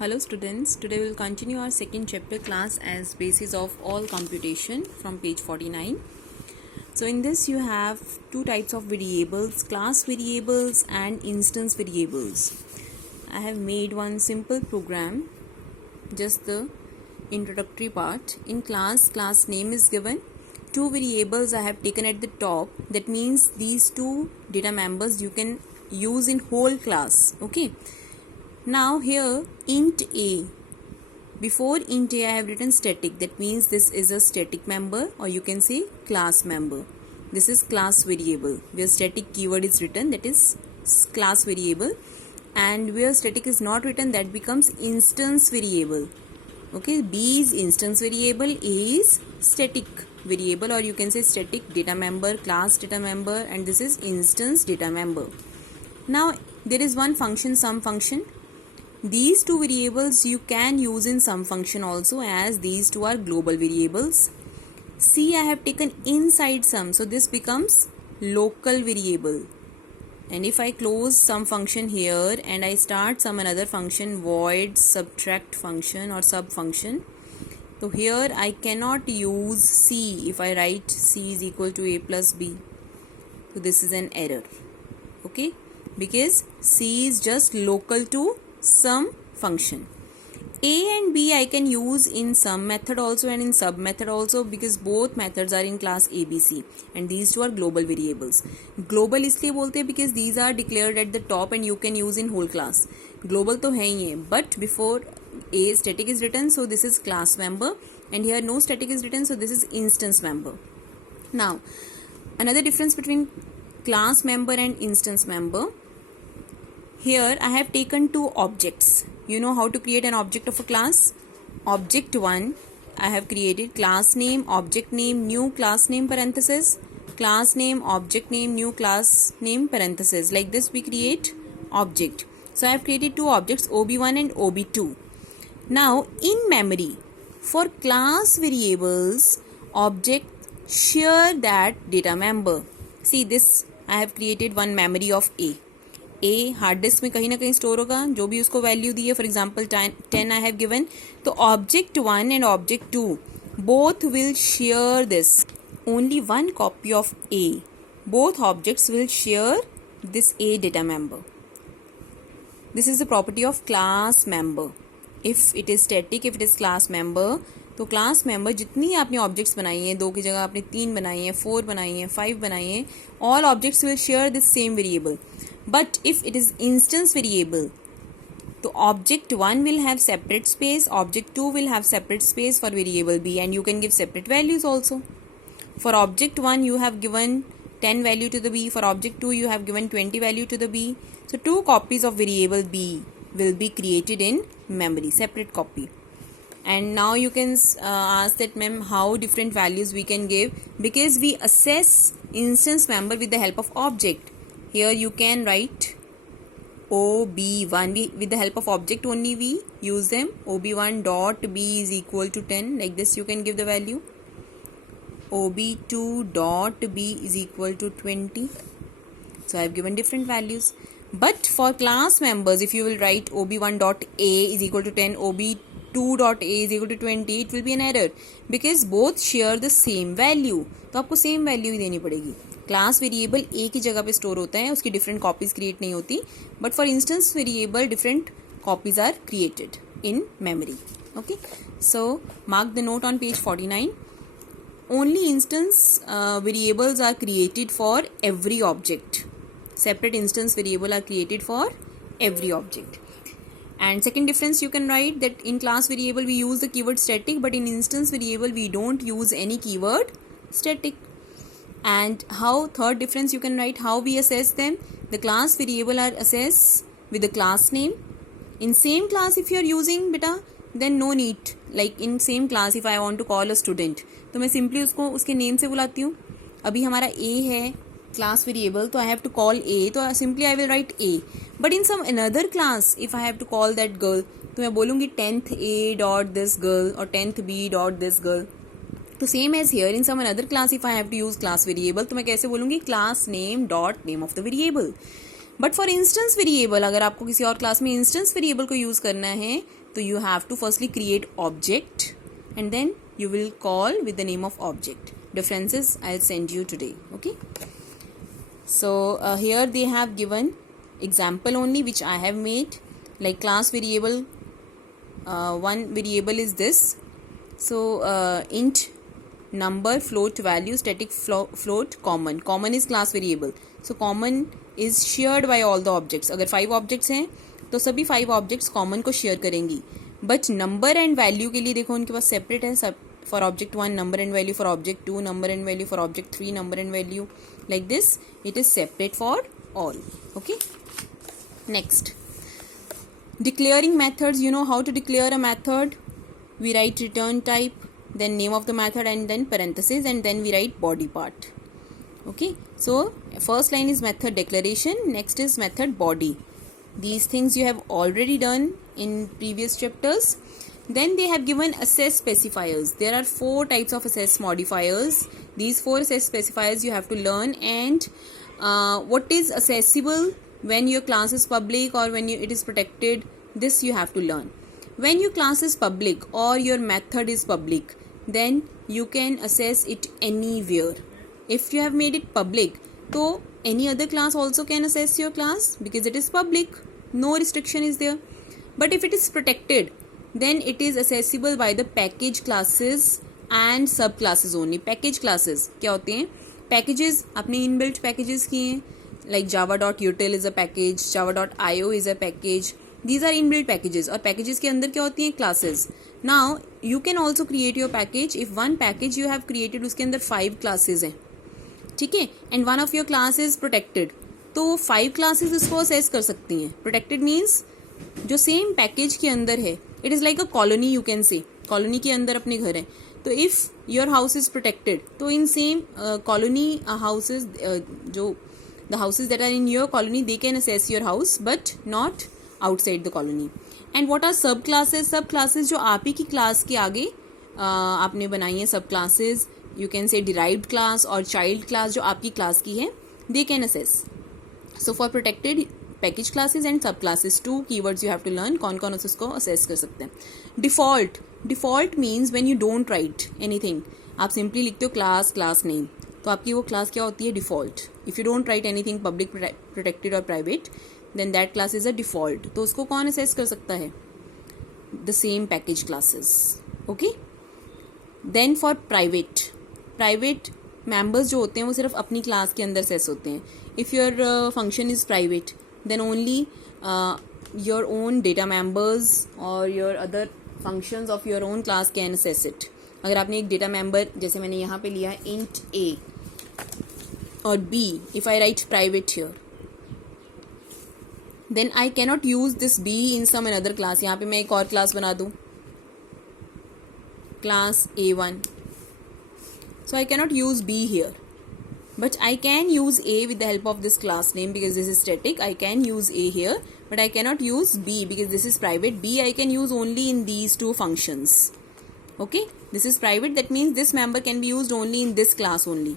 Hello students, today we will continue our second chapter class as basis of all computation from page 49. So in this you have two types of variables, class variables and instance variables. I have made one simple program, just the introductory part. In class name is given. Two variables I have taken at the top. That means these two data members you can use in whole class. Okay. Now here int a. Before int a I have written static. That means this is a static member or you can say class member. This is class variable. Where static keyword is written, that is class variable. And where static is not written, that becomes instance variable. Okay, B is instance variable, A is static variable or you can say static data member, class data member, and this is instance data member. Now there is one function, sum function. These two variables you can use in sum function also, as these two are global variables. C I have taken inside sum, so this becomes local variable. And if I close some function here and I start some another function, void subtract function or sub function, so here I cannot use C if I write C is equal to A plus B. So this is an error. Okay, because C is just local to sum function. A and B I can use in sum method also and in sub method also, because both methods are in class ABC and these two are global variables. Global इसलिए बोलते हैं because these are declared at the top and you can use in whole class. Global तो है ही है, but before A static is written, so this is class member, and here no static is written, so this is instance member. Now another difference between class member and instance member. Here I have taken two objects. You know how to create an object of a class? Object 1 I have created class name, object name, new class name parenthesis, class name, object name, new class name parenthesis. Like this we create object. So I have created two objects, OB1 and OB2. Now in memory, for class variables, object share that data member. See this, I have created one memory of A. A hard disk में कहीं ना कहीं store होगा, जो भी उसको value दी है. For example 10 I have given. तो object 1 and object 2 both will share this, only one copy of a. Both objects will share this a data member. This is the property of class member. If it is static, if it is class member, तो class member जितनी आपने objects बनाई हैं, 2 की जगह आपने 3 बनाई हैं, 4 बनाई हैं, 5 बनाई हैं, all objects will share this same variable. But if it is instance variable, so object 1 will have separate space, object 2 will have separate space for variable B, and you can give separate values also. For object 1 you have given 10 value to the B, for object 2 you have given 20 value to the B. So two copies of variable B will be created in memory, separate copy. And now you can ask that, ma'am, how different values we can give, because we assess instance member with the help of object. Here you can write OB1 with the help of object only we use them. OB1 dot B is equal to 10, like this you can give the value. OB2 dot B is equal to 20. So I have given different values. But for class members, if you will write OB1 dot A is equal to 10, OB2 dot A is equal to 20, it will be an error because both share the same value. तो आपको same value ही देनी पड़ेगी. Class variable ए की जगह पे store होता है, उसकी डिफरेंट कॉपीज क्रिएट नहीं होती. But for instance variable different copies are created in memory. Okay, so mark the note on page 49. Only instance variables are created for every object. Separate instance variable are created for every object. And second difference you can write that in class variable we use the keyword static, but in instance variable we don't use any keyword static. And how, third difference you can write how we assess them. The class variable are assessed with the class name. In same class if you are using beta, then no need. Like in same class if I want to call a student, तो मैं simply उसको उसके name से बुलाती हूँ. अभी हमारा A है class variable, तो I have to call A, तो simply I will write A. But in some another class if I have to call that girl, तो मैं बोलूँगी 10th A dot this girl or 10th B dot this girl. तो same as here in some another class if I have to use class variable, तो मैं कैसे बोलूँगी class name dot name of the variable. But for instance variable, अगर आपको किसी और class में इंस्टेंस वेरिएबल को यूज़ करना है तो you have to firstly create object and then you will call with the name of object. Differences I'll send you today. Okay, so here they have given example only which I have made, like class variable. One variable is this, so int number, float value, static float, common is class variable. So common is shared by all the objects. अगर 5 objects हैं तो सभी 5 objects common को share करेंगी, but number and value के लिए देखो उनके पास सेपरेट है. सब for object 1 number and value, for object 2 number and value, for object 3 number and value, like this it is separate for all. Okay, next declaring methods. You know how to declare a method. We write return type, then name of the method, and then parentheses, and then we write body part. Okay, so first line is method declaration, next is method body. These things you have already done in previous chapters. Then they have given access specifiers. There are 4 types of access modifiers. These 4 access specifiers you have to learn, and what is accessible when your class is public or when it is protected, this you have to learn. When your class is public or your method is public, then you can access it anywhere. If you have made it public, so any other class also can access your class because it is public, no restriction is there. But if it is protected, then it is accessible by the package classes and sub classes only. Package classes क्या होते हैं? Packages आपने inbuilt packages किए हैं, like java.util is a package, java.io is a package. These are inbuilt packages. और packages के अंदर क्या होती हैं? Classes. Now you can also create your package. If one package you have created उसके अंदर 5 classes हैं, ठीक है, and one of your class is protected, तो 5 classes इसको access कर सकती हैं. Protected means जो सेम पैकेज के अंदर है, it is like a colony, you can say colony के अंदर अपने घर है. तो if your house is protected, तो इन सेम कॉलोनी हाउसेज, जो the houses that are in your colony, they can access your house but not outside the colony. And what are subclasses? Subclasses जो आप ही की class के आगे आपने बनाई है, sub classes, you can say derived class और child class जो आपकी क्लास की है, they can access. So for protected package classes and sub classes, 2 keywords you have to learn. कौन कौन उसको असेस कर सकते हैं? Default. Default means when you don't write anything, आप सिंपली लिखते हो क्लास, क्लास नेम, तो आपकी वो क्लास क्या होती है? Default. If you don't write anything public, protected और private, then that class is a default. तो उसको कौन असेस कर सकता है? The same package classes. Okay, then for private, private members जो होते हैं वो सिर्फ अपनी क्लास के अंदर असेस होते हैं. If your function is private, then only your own data members or your other functions of your own class can access it. अगर आपने एक data member, जैसे मैंने यहाँ पे लिया है int a और b, if I write private here, then I cannot use this b in some another class. यहाँ पे मैं एक और class बना दूँ, class a1, so I cannot use b here. But I can use A with the help of this class name because this is static. I can use A here, but I cannot use B because this is private. B I can use only in these 2 functions. Okay, this is private, that means this member can be used only in this class only.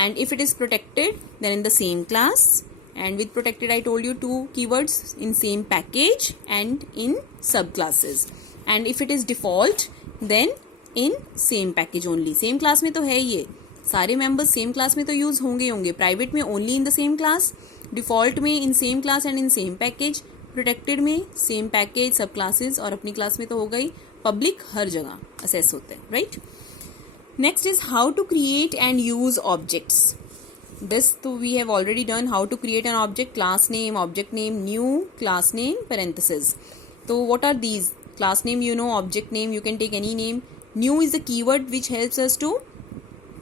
And if it is protected, then in the same class. And with protected I told you 2 keywords, in same package and in subclasses. And if it is default, then in same package only. Same class में तो है ये, सारे members same class में तो use होंगे. Private में only in the same class, default में in same class and in same package, protected में सेम पैकेज, सब क्लासेस, और अपनी क्लास में तो हो गई. पब्लिक हर जगह असेस होते हैं, right. Next is how to create and use objects. This तो we have already done. How to create an object, class name, object name, new, class name, parenthesis. तो what are these? Class name you know, object name you can take any name. New is the keyword which helps us to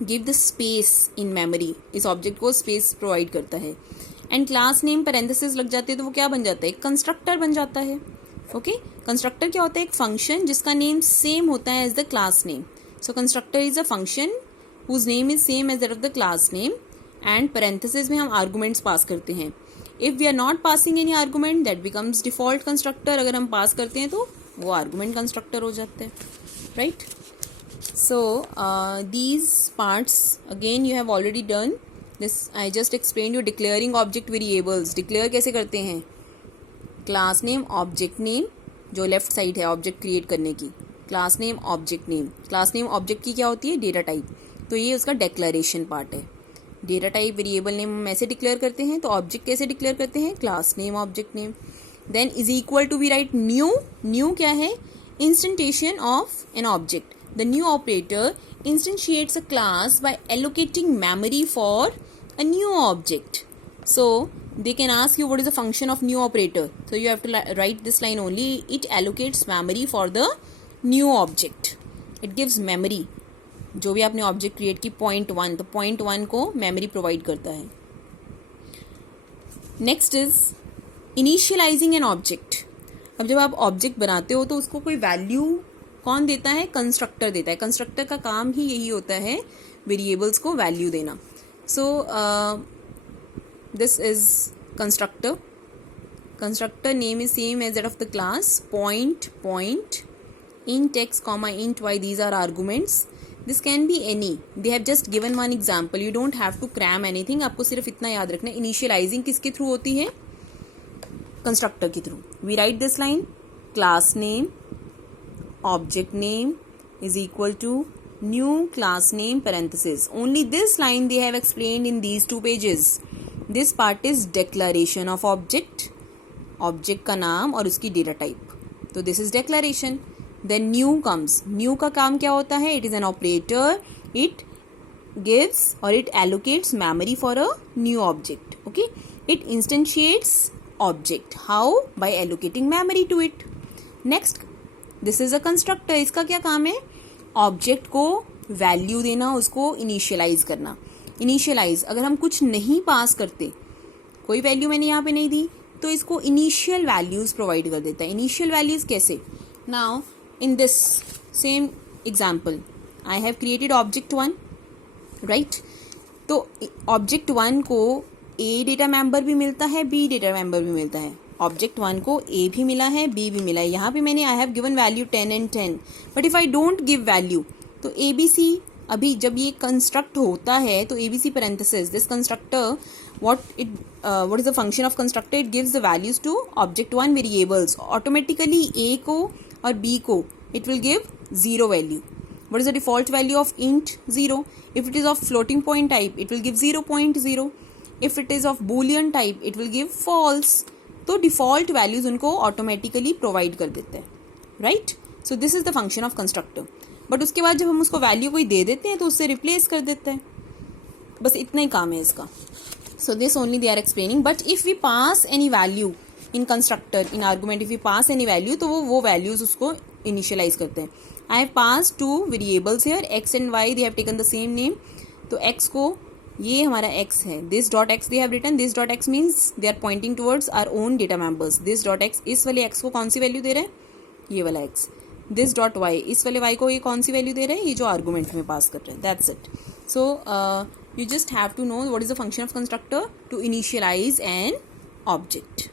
give the space in memory. इस object को space provide करता है. And class name parenthesis लग जाते हैं तो वो क्या बन जाता है? कंस्ट्रक्टर बन जाता है. ओके, कंस्ट्रक्टर क्या होता है? एक फंक्शन जिसका नेम सेम होता है as the class name. So constructor is a function whose name is same as that of the class name, and parenthesis में हम आर्गुमेंट्स पास करते हैं. If we are not passing any argument, that becomes default constructor. अगर हम पास करते हैं तो वो आर्गुमेंट कंस्ट्रक्टर हो जाता है, right. So these parts again you have already done this I just explain you declaring object variables. Declare कैसे करते हैं? क्लास नेम, ऑब्जेक्ट नेम, जो लेफ्ट साइड है ऑब्जेक्ट क्रिएट करने की, class name, object name. Class name object की क्या होती है? Data type. तो ये उसका डिक्लेरेशन पार्ट है. डेटा टाइप वेरिएबल नेम हम ऐसे डिक्लेयर करते हैं, तो ऑब्जेक्ट कैसे डिक्लेयर करते हैं? Class name, object name. Then is equal to we write new. New क्या है? Instantiation of an object. The new operator instantiates a class by allocating memory for a new object. So they can ask you what is the function of new operator. So you have to write this line only. It allocates memory for the new object. It gives memory. जो भी आपने object create की point 1, तो point 1 को memory provide करता है. Next is initialising an object. अब जब आप ऑब्जेक्ट बनाते हो तो उसको कोई वैल्यू कौन देता है? कंस्ट्रक्टर देता है. कंस्ट्रक्टर का काम ही यही होता है वेरिएबल्स को वैल्यू देना. So this is constructor. Constructor name is same as that of the class. Point int x comma int y, these are arguments. This can be any. They have just given one example. You don't have to cram anything. आपको सिर्फ इतना याद रखना है. Initialising किसके through होती है? Constructor के through. We write this line. Class name, object name is equal to new class name parenthesis. Only this line they have explained in these 2 pages. This part is declaration of object. Object का नाम और उसकी data type. तो this is declaration. Then new comes. New का काम क्या होता है? It is an operator. It gives or it allocates memory for a new object. Okay. It instantiates object. How? By allocating memory to it. Next, this is a constructor. इसका क्या काम है? Object को वैल्यू देना, उसको initialise करना. Initialise, अगर हम कुछ नहीं पास करते, कोई वैल्यू मैंने यहाँ पे नहीं दी, तो इसको इनिशियल वैल्यूज प्रोवाइड कर देता है. इनिशियल वैल्यूज कैसे? Now in this same example I have created object 1, right. तो ऑब्जेक्ट 1 को ए डेटा मेंबर भी मिलता है, बी डेटा मेंबर भी मिलता है. ऑब्जेक्ट 1 को ए भी मिला है, बी भी मिला है. यहाँ पे मैंने आई have given value 10 and 10. But if I don't give value, तो ए बी सी, अभी जब ये कंस्ट्रक्ट होता है तो A B C parenthesis, this constructor what is the function of constructor? It gives the values to object 1 variables. Automatically A को और B को it will give 0 value. What is the default value of int? 0. If it is of floating point type it will give 0.0. If it is of Boolean type it will give false. तो default values उनको automatically provide कर देते हैं, right. So this is the function of constructor. But उसके बाद जब हम उसको वैल्यू कोई दे देते हैं तो उससे रिप्लेस कर देते हैं. बस इतना ही काम है इसका. So this only they are explaining. But if we pass any value in constructor, in argument, if we pass any value, तो वो वैल्यूज उसको इनिशियलाइज करते हैं. I have pass 2 variables here, X and Y. They have taken the same name. तो X को, ये हमारा x है. This dot X they have written. This dot X means they are pointing towards our own data members. This dot x, इस वाले x को कौन सी value दे रहे हैं? ये वाला x. दिस डॉट y, इस वाले y को ये कौन सी वैल्यू दे रहे हैं? ये जो आर्गूमेंट में पास कर रहे हैं. That's it. So you just have to know what is the function of constructor to initialize an object.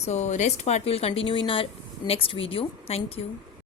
So rest part will continue in our next video. Thank you.